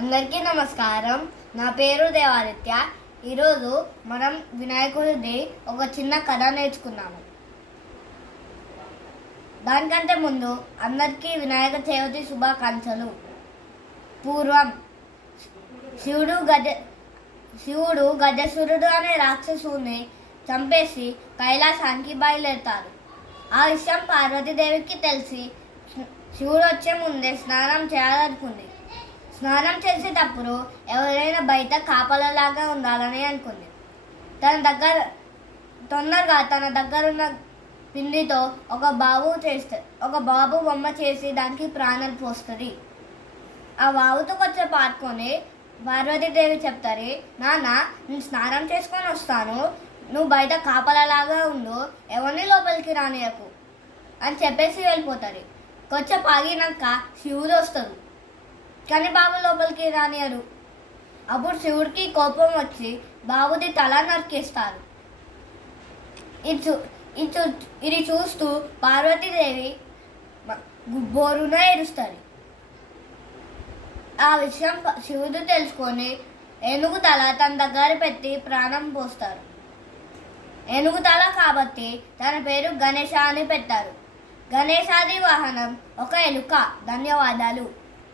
అందరికీ నమస్కారం. నా పేరు దేవాదిత్య. ఈరోజు మనం వినాయకుడిది ఒక చిన్న కథ నేర్చుకున్నాము. దానికంటే ముందు అందరికీ వినాయక చవితి శుభాకాంక్షలు. పూర్వం శివుడు గజసురుడు అనే రాక్షసుని చంపేసి కైలాసానికి బయలుదేరుతారు. ఆ విషయం పార్వతీదేవికి తెలిసి శివుడు వచ్చే ముందే స్నానం చేయాలనుకుంది. స్నానం చేసేటప్పుడు ఎవరైనా బయట కాపలలాగా ఉండాలని అనుకుంది. తొందరగా తన దగ్గరున్న పిండితో ఒక బాబు బొమ్మ చేసి దానికి ప్రాణాలు పోస్తుంది. ఆ బాబుతో కొంచెం పాడుకొని పార్వతీదేవి చెప్తారు, నాన్న నేను స్నానం చేసుకొని వస్తాను, నువ్వు బయట కాపలలాగా ఉండు, ఎవరిని లోపలికి రానియకు అని చెప్పేసి వెళ్ళిపోతారు. కొంచెం ఆగినాక శివుడు వస్తారు, కానీ బాబు లోపలికి రానియరు. అప్పుడు శివుడికి కోపం వచ్చి బాబుది తల నరికేస్తారు. ఇది చూస్తూ పార్వతీదేవి బోరున ఏడుస్తారు. ఆ విషయం శివుడు తెలుసుకొని ఏనుగు తల తన దగ్గర పెట్టి ప్రాణం పోస్తారు. ఏనుగు తల కాబట్టి తన పేరు గణేశ అని పెట్టారు. గణేశాది వాహనం ఒక ఎలుక. ధన్యవాదాలు.